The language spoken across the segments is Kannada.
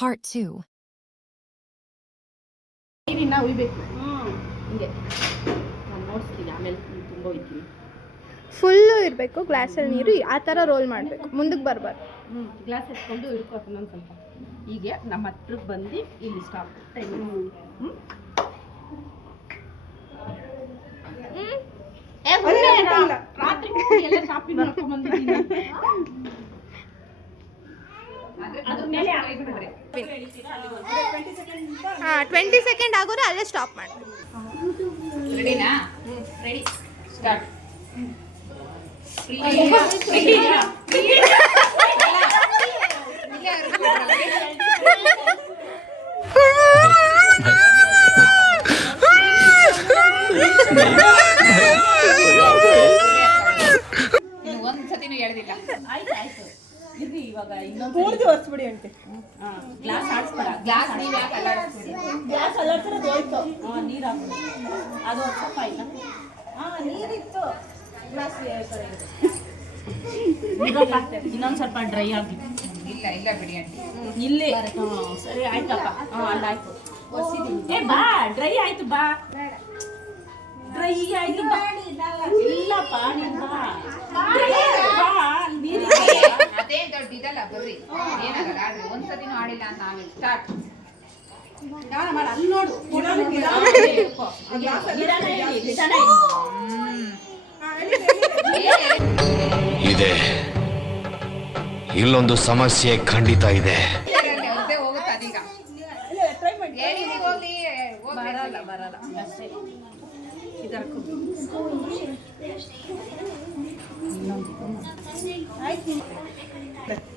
Part 2. ನೀರಿನ ಉಯ್ಬೇಕು ಹಿಂಗೆ ನಾನು ನೋಡಿಸ್ತೀನಿ ಆಮೇಲೆ ತುಂಬ ಒಯ್ತೀನಿ ಫುಲ್ಲು ಇರಬೇಕು ಗ್ಲಾಸಲ್ಲಿ ನೀರು ಆ ಥರ ರೋಲ್ ಮಾಡಬೇಕು ಮುಂದಕ್ಕೆ ಬರಬಾರ್ದು ಗ್ಲಾಸ್ ಎತ್ಕೊಂಡು ಇಡ್ಕೋಬೇಕು ಇನ್ನೊಂದು ಸ್ವಲ್ಪ ಹೀಗೆ ನಮ್ಮ ಹತ್ರಕ್ಕೆ ಬಂದು ಇಲ್ಲಿ ಸ್ಟಾಪ್ ಟೈಮ್ ರಾತ್ರಿ ಎಲ್ಲ ಶಾಪಿಂಗ್ ಮಾಡ್ಕೊಂಡು ಬಂದಿದ್ದೀನಿ 20 ಸೆಕೆಂಡ್ ಆಗೋರೆ ಅಲ್ಲೇ ಸ್ಟಾಪ್ ಮಾಡಬೇಕು ರೆಡಿನಾ ರೆಡಿ ಸ್ಟಾರ್ಟ್ ಒಂದ್ಸತಿನೂ ಹೇಳ್ದಿಲ್ಲ ಆಯ್ತು ಇರ್ರಿ ಇವಾಗ ಇನ್ನೊಂದು ಪೂರ್ತಿ ಒರೆಸ್ಬಿಡಿ ಅಂತೆ ಗ್ಲಾಸ್ ಆಡಿಸ್ಬೇಡ ಗ್ಲಾಸ್ ನೀವು ಯಾಕೆ ಅಲ್ಲಾಡಿಸ್ಬಿಡಿ ಗ್ಲಾಸ್ ಅಲ್ಲಾಡ್ತಿರೋದು ಹೋಯ್ತು ನೀರು ಹಾಕ್ಬಿಡಿ ಅದು ಒಂದು ಸ್ವಲ್ಪ ಇಲ್ಲ ನೀರಿತ್ತು ಗ್ಲಾಸ್ ಇನ್ನೊಂದು ಸ್ವಲ್ಪ ಡ್ರೈ ಆಗಿ ಇಲ್ಲ ಇಲ್ಲ ಬಿಡಿ ಆಂಟಿ ಇಲ್ಲೇ ಸರಿ ಆಯ್ತಪ್ಪ ಅಲ್ಲಾಯ್ತು ಏ ಬಾ ಡ್ರೈ ಆಯ್ತು ಬಾ ಡ್ರೈ ಆಯ್ತು ಬಾ ಇಲ್ಲಪ್ಪ ನೀನ್ ಬಾ ನೀರು ಅದೇ ದೊಡ್ಡ ಇದಲ್ಲ ಬರ್ರಿ ಏನಾಗಲ್ಲ ಆಡ್ರಿ ಒಂದ್ಸತಿನೂ ಆಡಿಲ್ಲ ಅಂತ ಆಮೇಲೆ ಸ್ಟಾರ್ಟ್ ಅಲ್ಲಿ ನೋಡು ಇದೆ ಇಲ್ಲೊಂದು ಸಮಸ್ಯೆ ಖಂಡಿತ ಇದೆ ಅದೇ ಹೋಗುತ್ತೆ ಅದೀಗ ಹೇಳಿ ಹೋಗ್ಲಿ ಬರಲ್ಲ ಅಷ್ಟೇ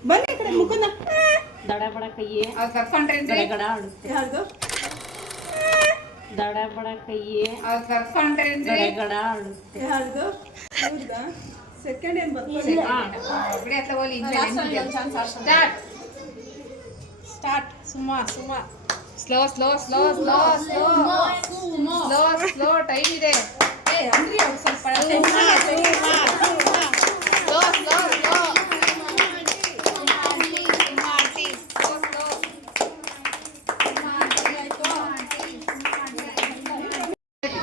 ಬನ್ನಿ ಈ ಕಡೆ ಮುಖನ ದಡ ಬಡ ಕೈಯೇ ಅವ್ರು ಕರ್ಕೊಂಡ್ರೇನ್ರಿ ಗಡ ಆಡುತ್ತೆ ಯಾರ್ದು ದಡ ಬಡ ಕೈಯೇ ಅವ್ರು ಕರ್ಕೊಂಡ್ರೇನ್ರಿ ಗಡ ಆಡುತ್ತೆ ಯಾರ್ದು ಹೌದಾ ಸೆಕೆಂಡ್ ಏನು ಬರ್ತದೆ ಬಿಡಿ ಅತ್ತ ಹೋಗ್ಲಿ start start Suma slow slow slow slow slow slow slow time ಇದೆ ಅಂದ್ರಿ ಅವ್ರು ಸ್ವಲ್ಪ ಸ್ಲೋ ಸ್ಲೋ ಸ್ಲೋ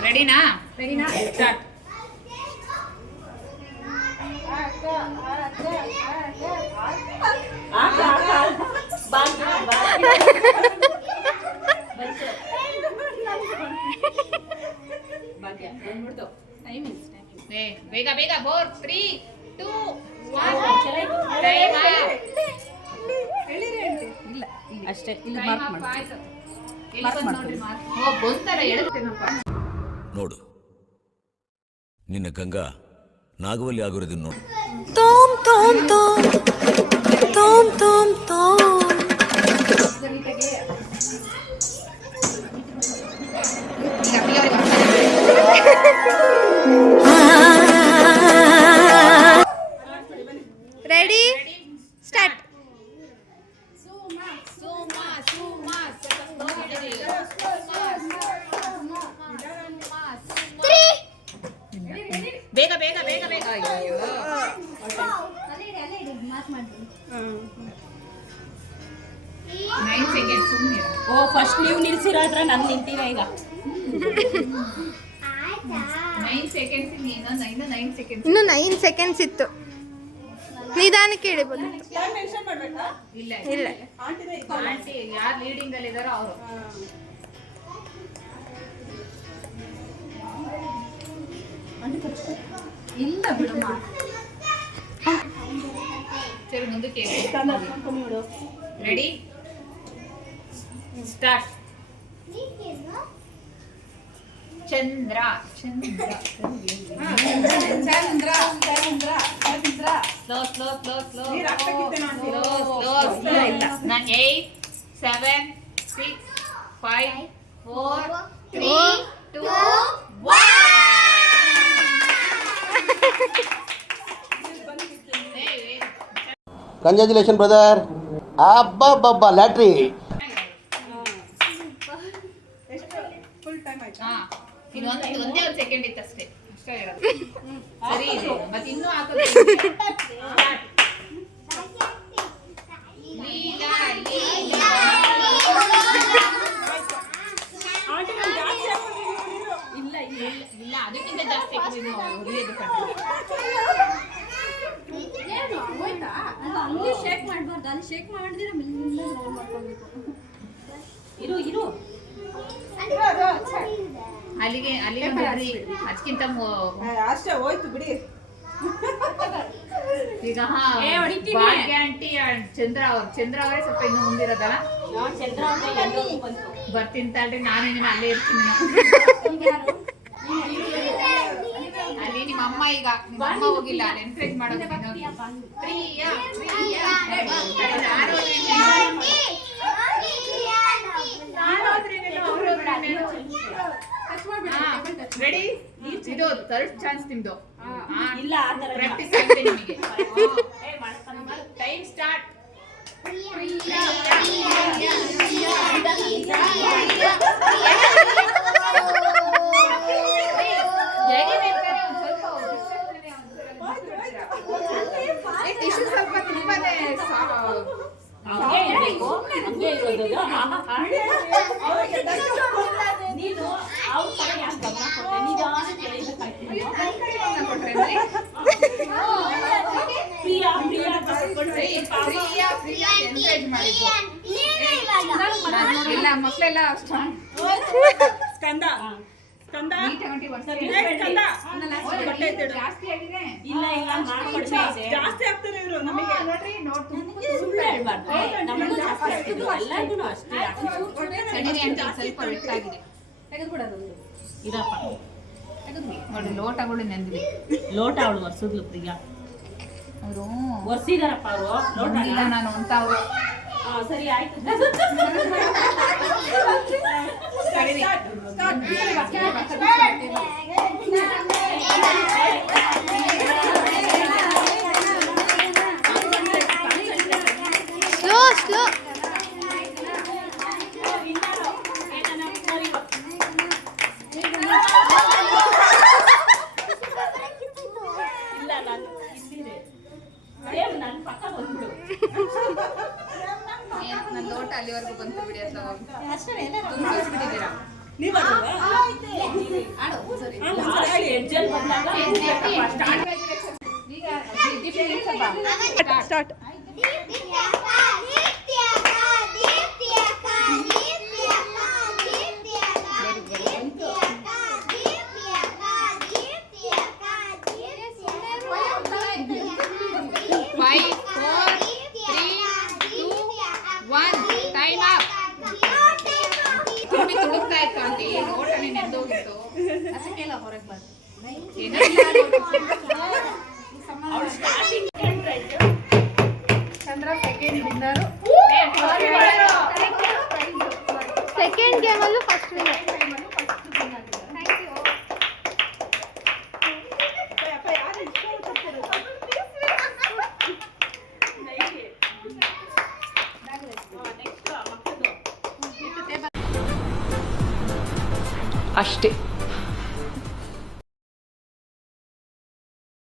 ರೆಡಿನಾ ಸ್ಟಾರ್ಟ್ ಬೇಗ ಬೇಗ 4 3 2 1 ಟೈಮ್ ಇಲ್ಲ ಅಷ್ಟೇ ಇಲ್ಲಿ ಟೈಮ್ ಮಾರ್ಕ್ ಅಪ್ ಮಾಡಿ ಆಯ್ತು ಎಲ್ಲಿ ಬಂತು ನೋಡ್ರಿ ಮಾರ್ಕ್ ಓ ಬಂತರ ಹೇಳ್ತೇನಪ್ಪ ನೋಡು ನಿನ್ನ ಗಂಗಾ ನಾಗವಲ್ಲಿ ಆಗಿರೋದನ್ನ ನೋಡು Tom tom tom. Tom tom tom. Ready start ಬೇಗ ಬೇಗ ಬೇಗ ಬೇಗ ಅಯ್ಯೋ 9 ಸೆಕೆಂಡ್ಸ್ ಸುಮ್ಮನೆ ಓ ಫಸ್ಟ್ ನೀವು ನಿಲ್ಸಿರೋದ್ರ ನಾನು ನಿಂತೀರ ಈಗ 9 ಸೆಕೆಂಡ್ಸ್ ಇನ್ನೊಂದು 9 ಸೆಕೆಂಡ್ಸ್ ಇನ್ನು 9 ಸೆಕೆಂಡ್ಸ್ ಇತ್ತು ನಿಧಾನಕ್ಕೆ ಇಳಿಬೋದು ಟೈಮ್ ಮೆನ್ಷನ್ ಮಾಡ್ಬೇಕಾ ಇಲ್ಲ ಇಲ್ಲ ಆಂಟಿನೇ ಆಂಟಿ ಯಾರು ಲೀಡಿಂಗ್ ಅಲ್ಲಿ ಇದಾರೋ ಅವರು ಇಲ್ಲ ಬಿಡಮ್ಮ ಸರಿ ಮುಂದಕ್ಕೆ ready start Chandra Chandra slow slow slow slow slow slow slow ನಾನು 8 7 6 5 4 3 2 ಕಂಗ್ರ್ಯಾಚುಲೇಷನ್ ಬ್ರದರ್ ಅಬ್ಬಬ್ಬಬ್ಬ ಲ್ಯಾಟ್ರಿ ಫುಲ್ ಟೈಮ್ ಆಯ್ತು ಹಾ ಇನ್ನೊಂದೇ ಒಂದು ಸೆಕೆಂಡ್ ಇತ್ತು ಅಷ್ಟೇ ಅಷ್ಟೇ ಹೇಳೋದು ಸರಿ ಇದೆ ಮತ್ತೆ ಇನ್ನೂ ಹಾಕೋದು ಲೀಲಾ ಲೀಲಾ ಇರು ಇರು ಅಲ್ಲಿಗೆ ಬರ್ರಿ ಅದಕ್ಕಿಂತ ಅಷ್ಟೇ ಹೋಯ್ತು ಬಿಡಿ. ಈಗ ಏ, ಹೊಡಿತೀನಿ. ಭಾಗ್ಯ ಆಂಟಿ and ಚಂದ್ರ ಅವರೇ ಸ್ವಲ್ಪ ಇನ್ನು ಮುಂದಿರೋದಲ್ಲ. ಚಂದ್ರ ಅವ್ರೆ ಎಲ್ಲೋಗೂ ಬಂತು. ಬರ್ತೀನಿ ತಡ್ರಿ, ನಾನೇನೇನು ಅಲ್ಲೇ ಇರ್ತೀನಿ. ಅಲ್ಲಿ ನಿಮ್ಮ ಅಮ್ಮ ಈಗ ನಿಮ್ಮ ಅಮ್ಮ ಹೋಗಿಲ್ಲ ಅಲ್ಲಿ ಎನ್ಕರೇಜ್ ಮಾಡೋದು. ರೆಡಿ, ಇದು ಥರ್ಡ್ ಚಾನ್ಸ್ ನಿಮ್ದು. ಇಲ್ಲ ಆ ಥರ ಇಲ್ಲ. ಪ್ರಾಕ್ಟೀಸ್ ಆಗಿದೆ ನಿಮಗೆ. ಏ, ಮಾಡ್ತಾನೆ ಮಾಡು. Time start. ಟಿಶ್ಯೂ ಸ್ವಲ್ಪ ತುಂಬಾನೇ ಹಂಗೆ ಇರ್ಬೇಕು, ಹಂಗೆ ಇರೋದು. ನೀನು ಅವ್ರ ಕಡೆ ಯಾಕೆ ಗಮನ ಕೊಟ್ಟೆ? ನಿಧಾನಕ್ಕೆ ಎಳಿಬೇಕಾಯ್ತು ನೀನು. ಪ್ರಿಯಾ ಪ್ರಿಯಾ ಅಂತ ಕರ್ಕೊಂಡ್ರೆ ಫ್ರೀ ಎನ್ಕರೇಜ್ ಮಾಡಿದ್ದು. ಇಲ್ಲ ಮಕ್ಕಳೆಲ್ಲ ಸ್ಕಂದ ಸ್ಕಂದ ಜಾಸ್ತಿ ಆಗಿದೆ. ಇಲ್ಲ ಇಲ್ಲ ಮಾಡ್ಕೊಡ್ತಾ ಇದೆ. ಜಾಸ್ತಿ ಆಗ್ತಾರೆ ಇವರು ನಮಗೆ. ನೋಡ್ರಿ ಸುಳ್ಳು ಹೇಳ್ಬಾರ್ದು. ನಮಗೂ ಜಾಸ್ತಿ ಆಗ್ತಿದ್ರು, ಎಲ್ಲರಿಗೂ ಅಷ್ಟೇ ಆಗ್ತಿದ್ರು. ಸಡಿರಿ ಅಂತ ಸ್ವಲ್ಪ ವೆಟ್ಟಾಗಿದೆ. ಇದಪ್ಪ ನೋಡಿ ಲೋಟಗಳು ನೆಂದಿದೆ. ಲೋಟ ಅವಳು ಒರ್ಸಿದ್ಲು ಪ್ರಿಯಾ. ಅವರು ಒರ್ಸಿದಾರಪ್ಪ ಅವರು ಲೋಟ. ಇಲ್ಲ ನಾನು ಅಂತ ಅವರು ಸರಿ ಆಯ್ತು. ಸ್ಲೋ ಇಲ್ಲ ನಾನು ಇಲ್ಲಿದೆ. ಸೇಮ್ ನನ್ನ ಪಕ್ಕ ಬಂದ್ಬಿಡು. ನನ್ನ ಲೋಟ ಅಲ್ಲಿವರೆಗೂ ಬಂತು ಬಿಡಿ ಅಂತ ತುಂಬಿಸ್ಬಿಟ್ಟಿದ್ದೀರಾ. ನೀವು ಬರಲ್ವಾ? ಎಡ್ಜಲ್ಲಿ ಬಂದಾಗ ಈಗ start. Five, four, three, two, one. Time up. ತುಂಬಿ ತುಳುಕ್ತಾ ಇತ್ತು ಆಂಟಿ, ಲೋಟನೇ ನೆಂದೋಗಿತ್ತು. Chandra second winner. ಸೆಕೆಂಡ್ ಗೇಮಲ್ಲೂ ಫಸ್ಟ್ ವಿನ್ನರ್. ಅಷ್ಟೇ.